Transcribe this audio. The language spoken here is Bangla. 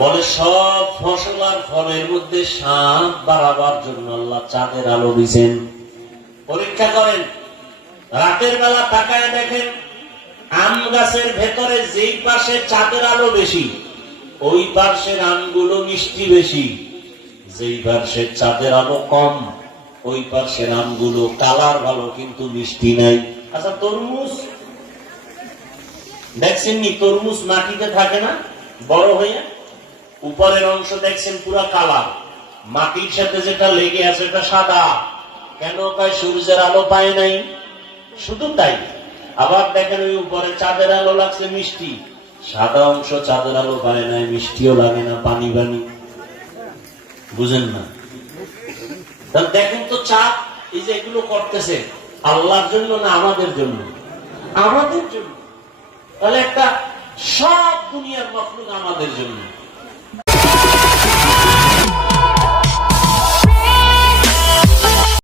বলে সব ফসল আর ফলের মধ্যে স্বাদ বাড়াবার জন্য আল্লাহ চাঁদের আলো দিয়েছেন। পরীক্ষা করেন, রাতের বেলা তাকায় দেখেন আম গাছের ভেতরে যেই পাশে চাঁদের আলো বেশি ওই পাশের আমগুলো মিষ্টি বেশি, যেই পাশের চাঁদের আলো কম ওই পাশের আমগুলো কালার ভালো কিন্তু মিষ্টি নাই। আচ্ছা তরমুজ দেখছেন নি? তরমুজ মাটিতে থাকে না, বড় হয়ে উপরের অংশ দেখছেন পুরা কালার, মাটির সাথে যেটা লেগে আছে এটা সাদা। কেন? কয় সূর্যের আলো পায় নাই, শুধু তাই। আবার দেখেন ওই উপরে চাঁদের আলো লাগছে মিষ্টি, সাদা অংশ চাঁদের আলো পায় নাই, মিষ্টিও লাগে না, পানি পানি। বুঝেন না? দেখেন তো চাঁদ এই যে এগুলো করতেছে আল্লাহর জন্য না আমাদের জন্য? আমাদের জন্য। তাহলে একটা সব দুনিয়ার মখলুক আমাদের জন্য।